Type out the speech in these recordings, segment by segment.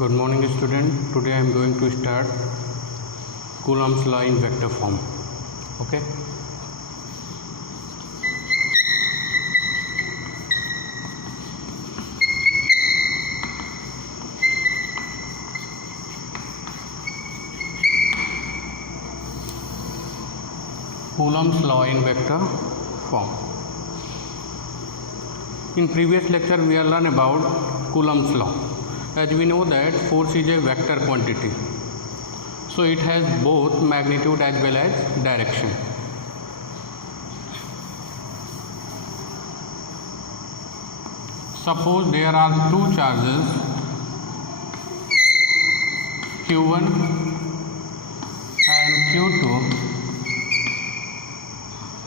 Good morning student. Today I am going to start Coulomb's law in vector form. Okay. Coulomb's law in vector form. In previous lecture we have learned about Coulomb's law. As we know that force is a vector quantity, so it has both magnitude as well as direction. Suppose there are two charges Q1 and Q2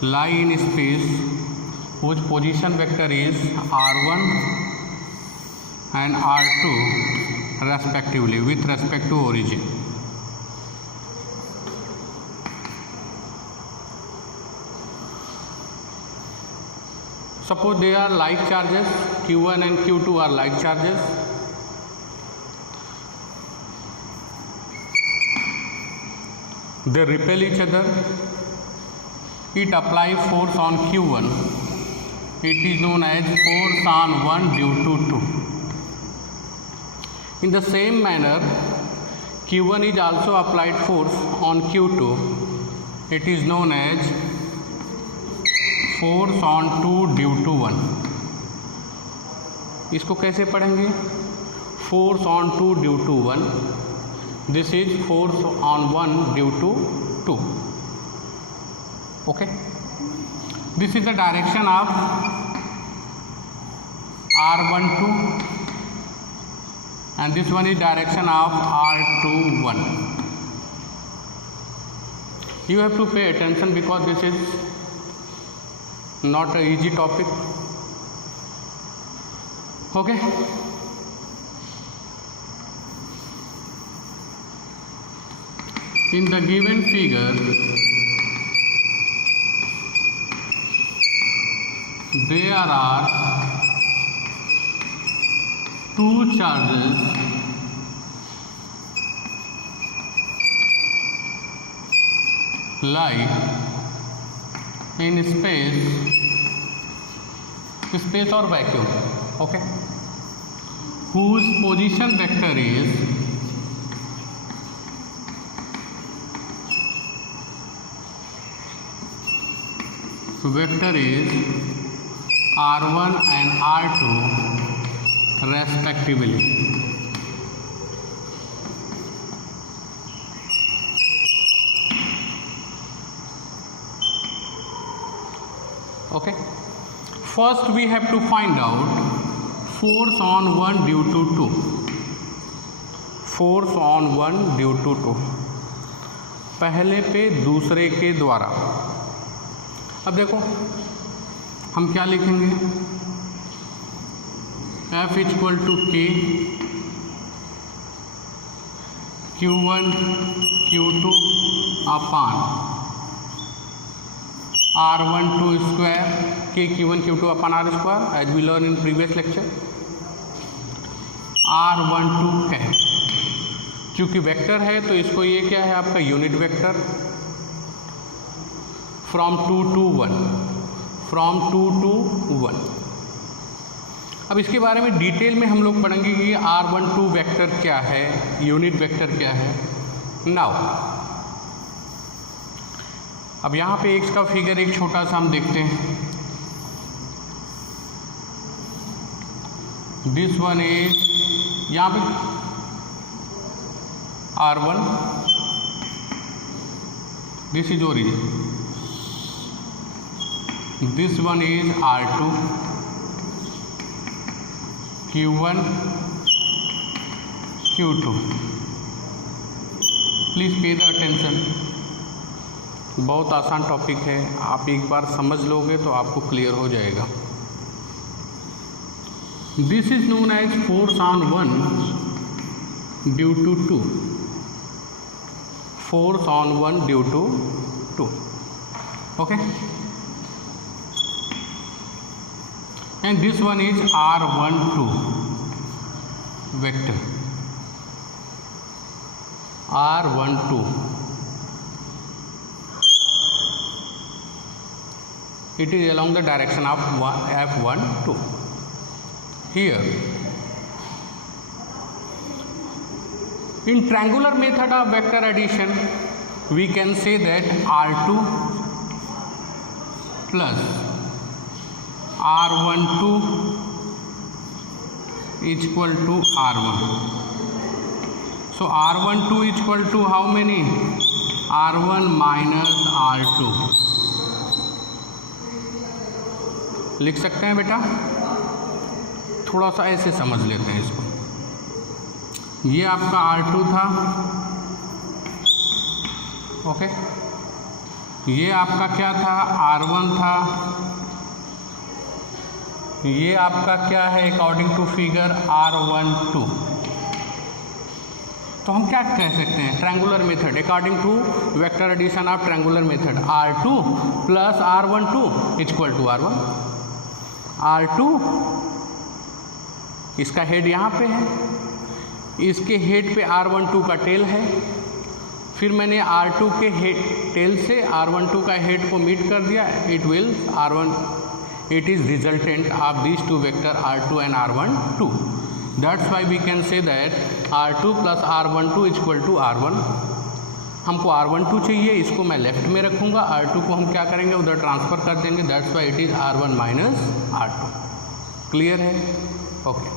lie in space whose position vector is r1 and r2 respectively with respect to origin. Suppose they are like charges, Q1 and Q2 are like charges. They repel each other. It applies force on Q1. It is known as force on 1 due to 2. In the same manner, Q1 is also applied force on Q2. It is known as force on 2 due to 1. इसको कैसे पढ़ेंगे? Force on 2 due to 1. This is force on 1 due to 2. Okay. This is the direction of R12. And this one is direction of R21. You have to pay attention because this is not an easy topic. Okay. In the given figure, there are two charges lie in space or vacuum, okay, whose position vector is r1 and r2 respectively. Okay. First we have to find out force on 1 due to 2. Force on 1 due to 2. पहले पे दूसरे के द्वारा. अब देखो हम क्या लिखेंगे? F equal to K Q1 Q2 upon R12 square K Q1 Q2 upon R square, as we learned in previous lecture. R12 है, चूँकि वेक्टर है तो इसको ये क्या है आपका unit vector from 2 to 1, from 2 to 1. अब इसके बारे में डिटेल में हम लोग पढ़ेंगे कि R12 वेक्टर क्या है, यूनिट वेक्टर क्या है. नाउ अब यहाँ पे एक्स का फिगर एक छोटा सा हम देखते हैं. दिस वन इज यहाँ पे R1, this is origin. This one is R2, Q1 Q2. Please पे द अटेंशन. बहुत आसान टॉपिक है, आप एक बार समझ लोगे तो आपको क्लियर हो जाएगा. This is known as force on 1 due to 2. Force on 1 due to 2. Okay. and this one is R12 vector. R12, it is along the direction of F12. Here in triangular method of vector addition, we can say that R2 plus R12 is equal to R1. So R12 is equal to how many? R1 minus R2. लिख सकते हैं बेटा? थोड़ा सा ऐसे समझ लेते हैं इसको। ये आपका R2 था, ओके। ये आपका क्या था? R1 था। ये आपका क्या है अकॉर्डिंग टू फिगर? R12। तो हम क्या कह सकते हैं? Triangular method according to vector addition of triangular method, R2 plus R12 equal to R1। R2 इसका हेड यहाँ पे है, इसके हेड पे R12 का टेल है, फिर मैंने R2 के टेल से R12 का हेड को मीट कर दिया, it is resultant of these two vector R2 and R12. That's why we can say that R2 plus R12 is equal to R1. हमको R12 चाहिए, इसको मैं लेफ्ट में रखूँगा, R2 को हम क्या करेंगे? उधर ट्रांसफ़र कर देंगे। That's why it is R1 minus R2। Clear है? Okay.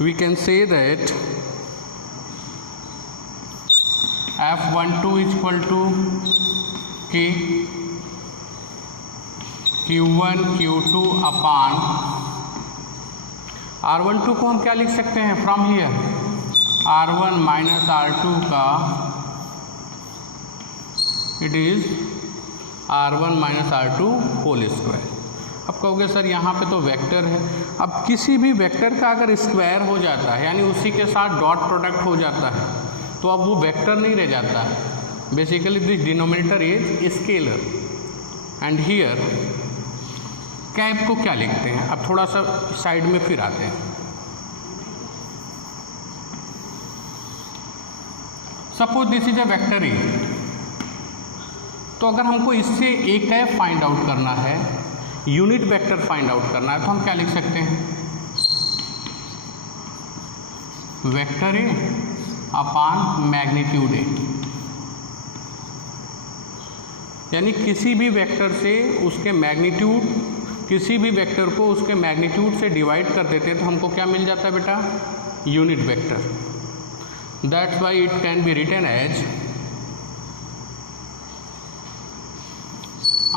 We can say that F12 is equal to K Q1 Q2 upon R12 को हम क्या लिख सकते हैं? From here R1 minus R2 का it is R1 minus R2 whole square. अब कहोगे सर यहाँ पे तो वेक्टर है। अब किसी भी वेक्टर का अगर स्क्वायर हो जाता है, यानी उसी के साथ डॉट प्रोडक्ट हो जाता है, तो अब वो वेक्टर नहीं रह जाता है। Basically this denominator is scalar. And here cap को क्या लिखते हैं? अब थोड़ा सा साइड में फिर आते हैं। Suppose this is a vector A, तो अगर हमको इससे ए कैप फाइंड आउट करना है, यूनिट वेक्टर फाइंड आउट करना है, तो हम क्या लिख सकते हैं? वेक्टर ए अपॉन मैग्नीट्यूड ए। यानी किसी भी वेक्टर से उसके मैग्नीट्यूड, किसी भी वेक्टर को उसके मैग्नीट्यूड से डिवाइड कर देते हैं, तो हमको क्या मिल जाता है बेटा? Unit vector. That's why it can be written as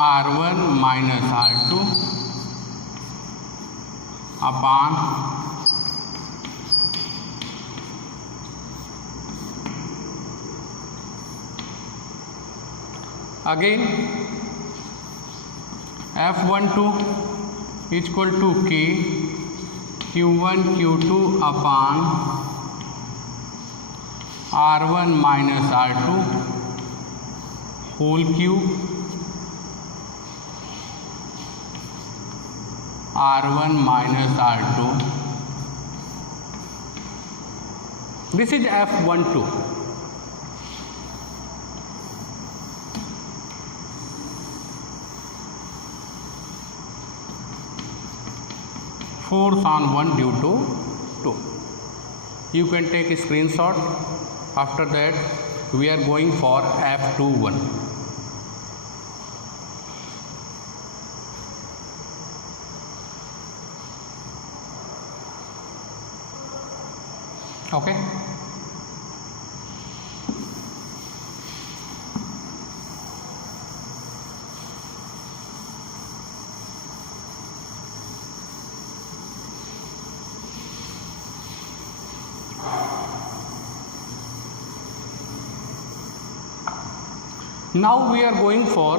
R1 minus R2 upon again F12 equal to K Q1 Q2 upon R1 minus R2 whole cube R1 minus R2. This is F12. Force on 1 due to 2. You can take a screenshot. After that, we are going for F21. Okay. Now we are going for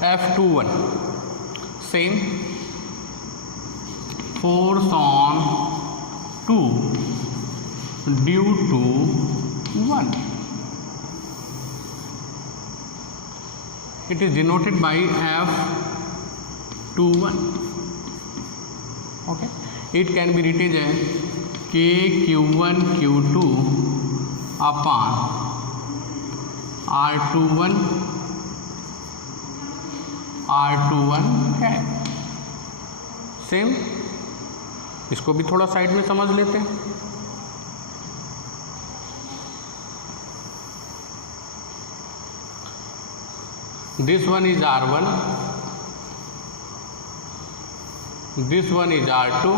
F21. Same. Force on 2 due to 1. It is denoted by F21. Okay. It can be written as K Q1 Q2 upon R21 है। Same, इसको भी थोड़ा side में समझ लेते हैं। This one is R1, this one is R2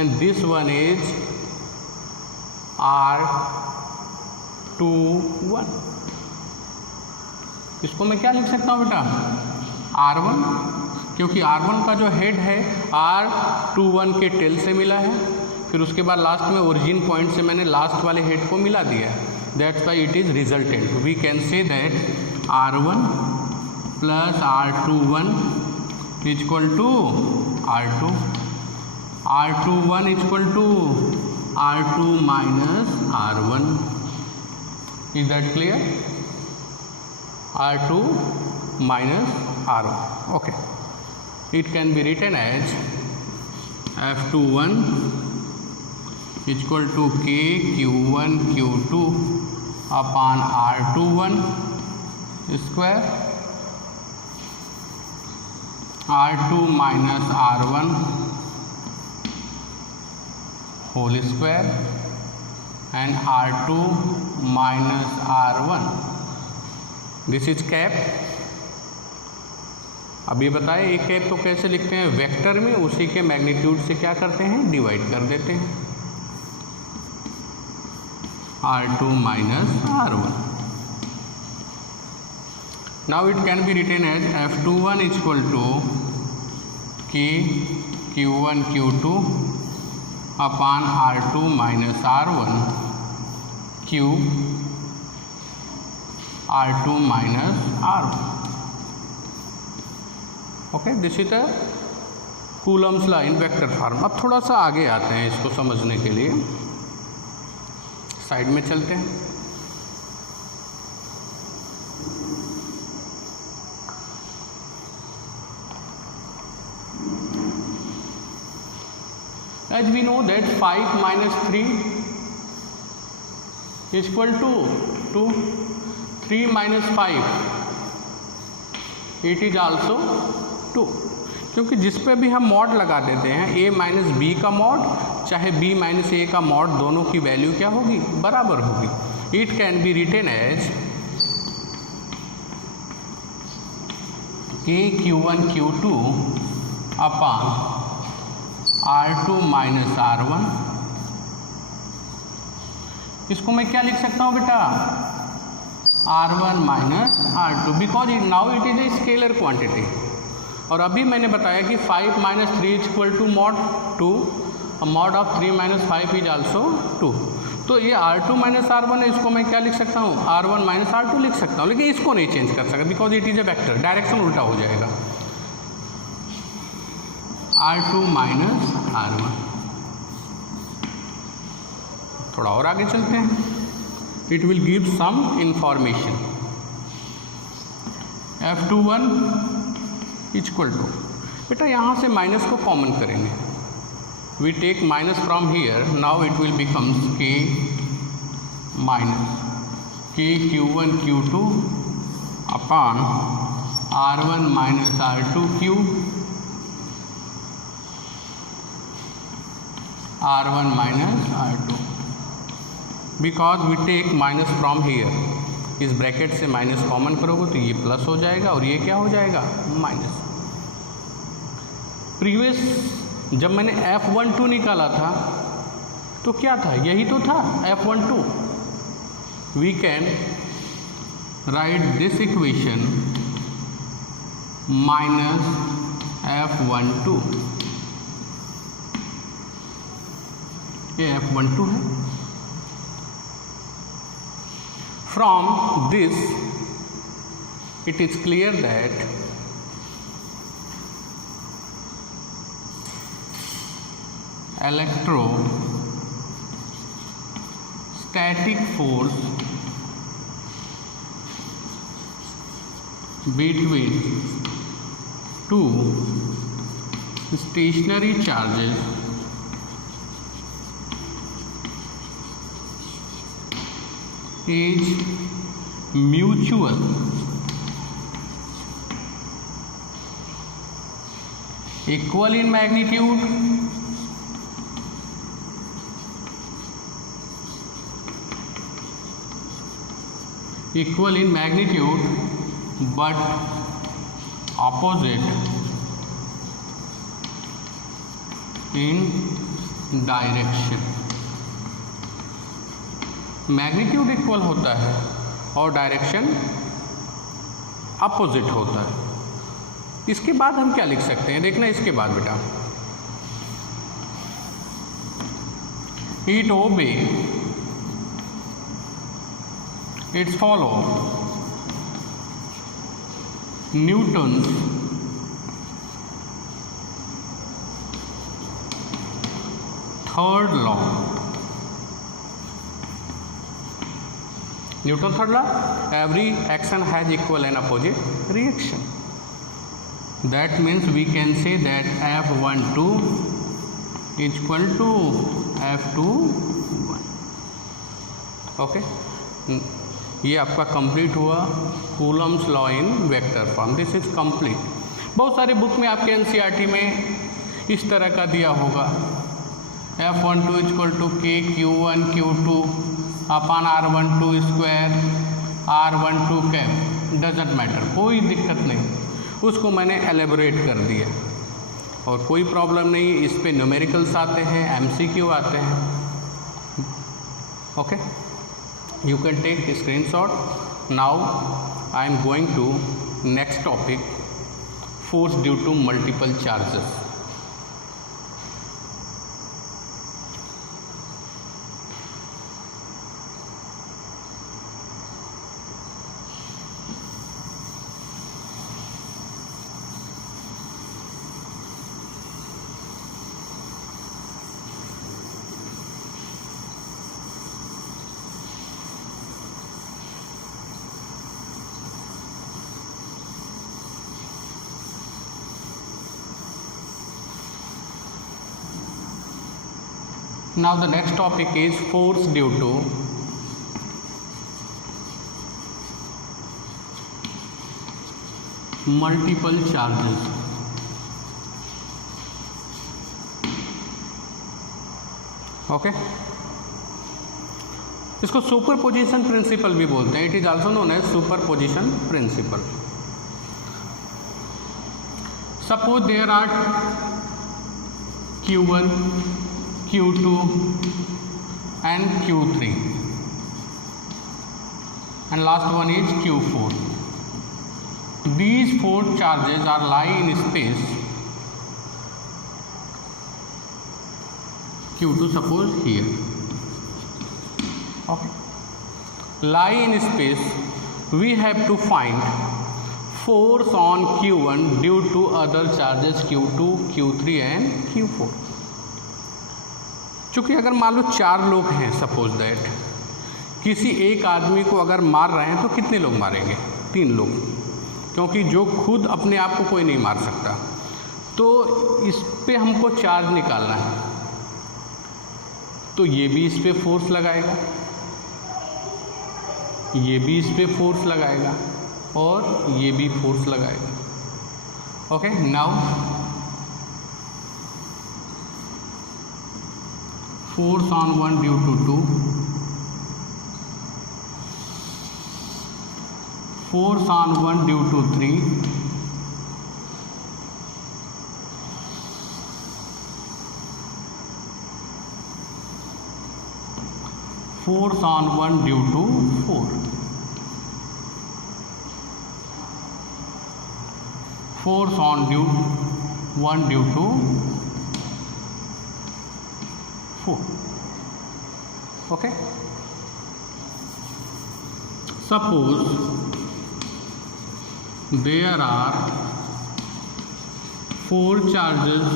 and this one is R21। इसको मैं क्या लिख सकता हूँ बेटा? R1, क्योंकि R1 का जो हेड है R21 के टेल से मिला है, फिर उसके बाद लास्ट में ओरिजिन पॉइंट से मैंने लास्ट वाले हेड को मिला दिया है। That's why it is resultant. We can say that R1 plus R21 is equal to R2, R21 is equal to R2 minus R1। Is that clear? R2 minus R1. Okay. It can be written as F21 is equal to K Q1 Q2 upon R21 square, R2 minus R1 whole square and R2 minus R1. This is cap. अभी बताए एक cap तो कैसे लिखते हैं? Vector में उसी के मैग्नीट्यूड से क्या करते हैं? डिवाइड कर देते हैं। R2 minus R1। Now it can be written as F21 is equal to K Q1 Q2 upon R2 minus R1 cube R2 minus R1. Okay, this is a Coulomb's law in vector form. अब थोड़ा सा आगे आते हैं इसको समझने के लिए, साइड में चलते हैं। As we know that 5 minus 3 is equal to 2, 3 minus 5 it is also 2, क्योंकि जिस पे भी हम मॉड लगा देते हैं a माइनस बी का मॉड चाहे b माइनस ए का मॉड, दोनों की वैल्यू क्या होगी? बराबर होगी। It can be written as K Q1 Q2 upon R2 minus R1। इसको मैं क्या लिख सकता हूँ बेटा? R1 minus R2, because now it is a scalar quantity. और अभी मैंने बताया कि 5 minus 3 is equal to mod 2, mod of 3 minus 5 is also 2। तो ये R2 माइनस R1 है, इसको मैं क्या लिख सकता हूँ? R1 माइनस R2 लिख सकता हूँ, लेकिन इसको नहीं चेंज कर सकता because it is A vector, direction उल्टा हो जाएगा। R2 minus R1। थोड़ा और आगे चलते हैं, it will give some information. F21 is equal to, बेटा यहाँ से माइनस को कॉमन करेंगे, we take minus from here, now it will becomes K minus K Q1 Q2 upon R1 minus R2 cube R1 minus R2, because we take minus from here. इस bracket से minus common करोगे तो ये plus हो जाएगा और ये क्या हो जाएगा? माइनस। प्रीवियस जब मैंने F12 निकाला था तो क्या था? यही तो था F12। We can write this equation minus F12, ये F12 है। From this it is clear that electrostatic force between two stationary charges is mutual equal in magnitude but opposite in direction। Magnitude equal होता है और direction opposite होता है। इसके बाद हम क्या लिख सकते हैं, देखना इसके बाद बेटा, it obey it's follow Newton's third law. Newton third law, every action has equal and opposite reaction. That means we can say that F12 is equal to F21। Okay, ये आपका कंप्लीट हुआ Coulomb's law in vector form. This is complete. बहुत सारे book में आपके NCERT में इस तरह का दिया होगा, F12 is equal to K Q1 Q2 upon R12 square R12 cap. Doesn't matter, कोई दिक्कत नहीं, उसको मैंने एलेबोरेट कर दिया और कोई प्रॉब्लम नहीं। इस पे न्यूमेरिकल्स आते हैं, MCQ आते हैं। Okay, you can take screenshot. Now I am going to next topic, force due to multiple charges. Now the next topic is force due to multiple charges। Okay, इसको superposition principle भी बोलते हैं। It is also known as superposition principle. Suppose there are Q1 Q2 and Q3 and last one is Q4. These four charges are lie in space। Q2 suppose here, okay, lie in space। We have to find force on Q1 due to other charges Q2 Q3 and Q4। चूँकि अगर मान लो 4 लोग हैं, suppose that किसी एक आदमी को अगर मार रहे हैं तो कितने लोग मारेंगे? 3 लोग, क्योंकि जो खुद अपने आप को कोई नहीं मार सकता। तो इस पे हमको चार्ज निकालना है, तो ये भी इस पे फोर्स लगाएगा, ये भी इस पे फोर्स लगाएगा और ये भी फोर्स लगाएगा। Okay, now force on 1 due to 2, force on 1 due to 3, force on 1 due to 4, force on 1 due to 4। Okay, suppose there are 4 charges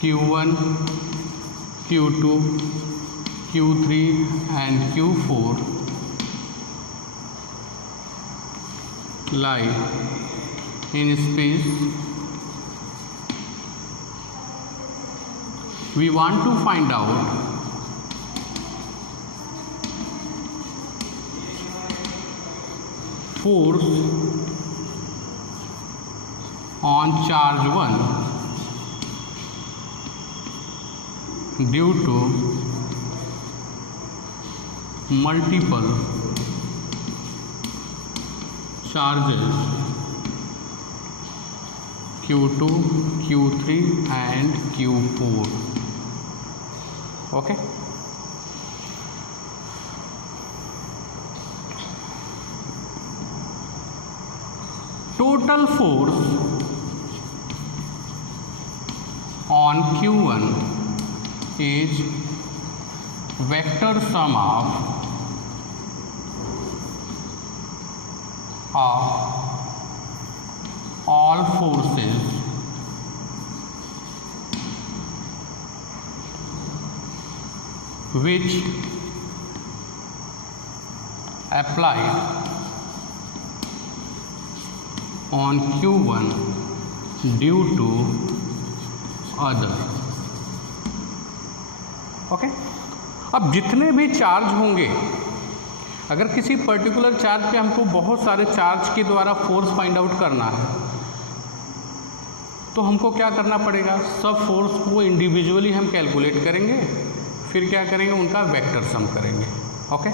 Q1 Q2 Q3 and Q4 lie in space. We want to find out force on charge 1 due to multiple charges Q2, Q3 and Q4. Okay. Total force on Q1 is vector sum of all forces which applied on Q1 due to other. Okay अब जितने भी charge होंगे, अगर किसी particular charge पे हमको बहुत सारे चार्ज के द्वारा फोर्स फाइंड आउट करना है तो हमको क्या करना पड़ेगा, सब फोर्स को इंडिविजुअली हम कैलकुलेट करेंगे, फिर क्या करेंगे, उनका वेक्टर सम करेंगे. Okay.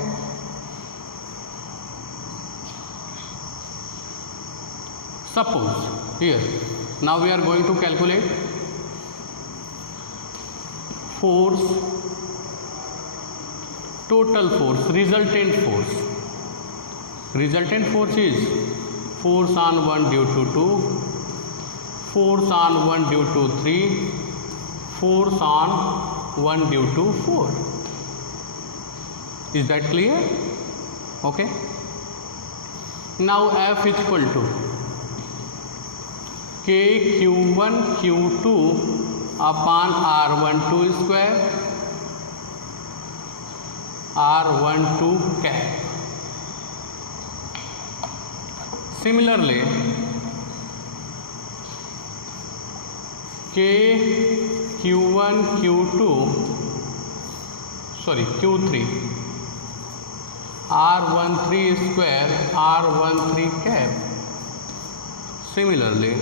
Suppose here now we are going to calculate force, total force, resultant force. Resultant force is force on 1 due to 2, force on 1 due to 3, force on 1 due to 4. Is that clear? Okay. Now F is equal to K Q1 Q2 upon R12 square R12 cap. Similarly, K Q1 Q2 Q3 R13 square R13 cap. Similarly,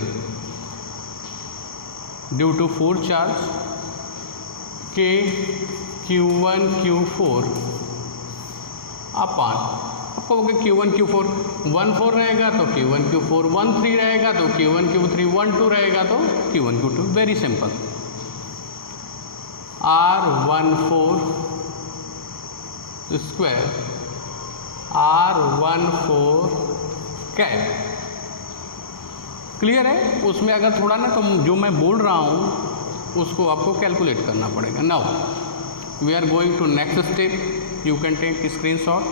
due to 4 charge K Q1 Q4 upon, आपको Q1 Q4 1 4 रहेगा तो Q1 Q4 1 3 रहेगा तो Q1 Q3 1 2 रहेगा तो Q1 Q2. Very simple. R14 square R14 cap. Clear है. उसमें अगर थोड़ा ना तो जो मैं बोल रहा हूँ उसको आपको कैलकुलेट करना पड़ेगा. Now we are going to next step. You can take screenshot.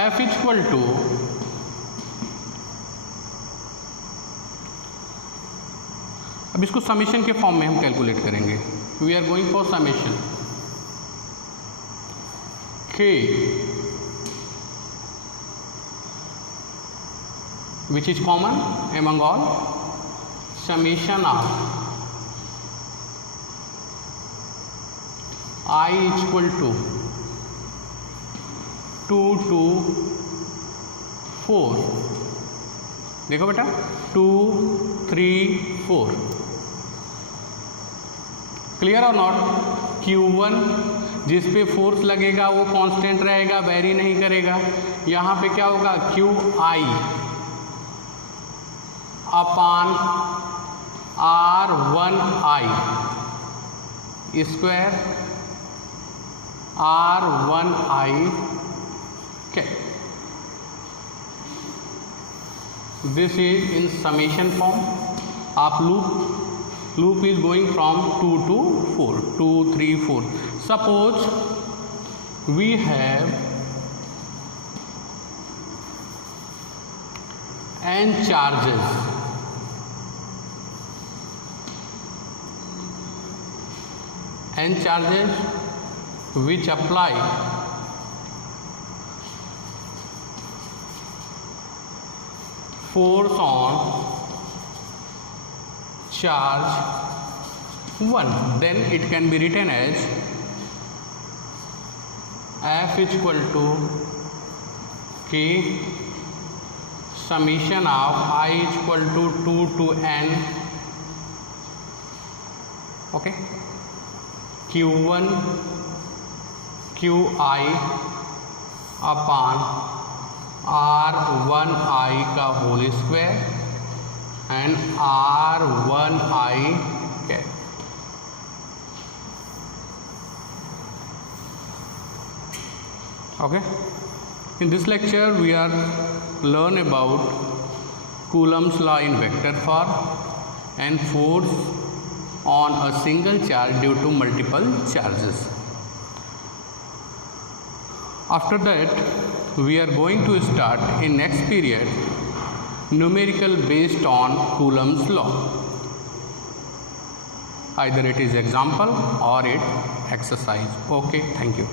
F is equal to अब इसको समेशन के फॉर्म में हम कैलकुलेट करेंगे. We are going for summation K which is common among all, summation of I is equal to 2 to 4. देखो बेटा 2 3 4. Clear और not. Q1 जिस पे फोर्स लगेगा वो कांस्टेंट रहेगा, वेरी नहीं करेगा. यहाँ पे क्या होगा, QI upon R1I square R1I cap. This is in summation form. आप loop is going from 2 to 4, 2 3 4. Suppose we have n charges. N charges which apply force on charge 1, then it can be written as F is equal to K summation of I is equal to 2 to n, okay, Q1 QI upon R1I का whole square and R1I cap. Okay, in this lecture we are learn about Coulomb's law in vector form and force on a single charge due to multiple charges. After that we are going to start in next period numerical based on Coulomb's law. Either it is example or it exercise. Okay, thank you.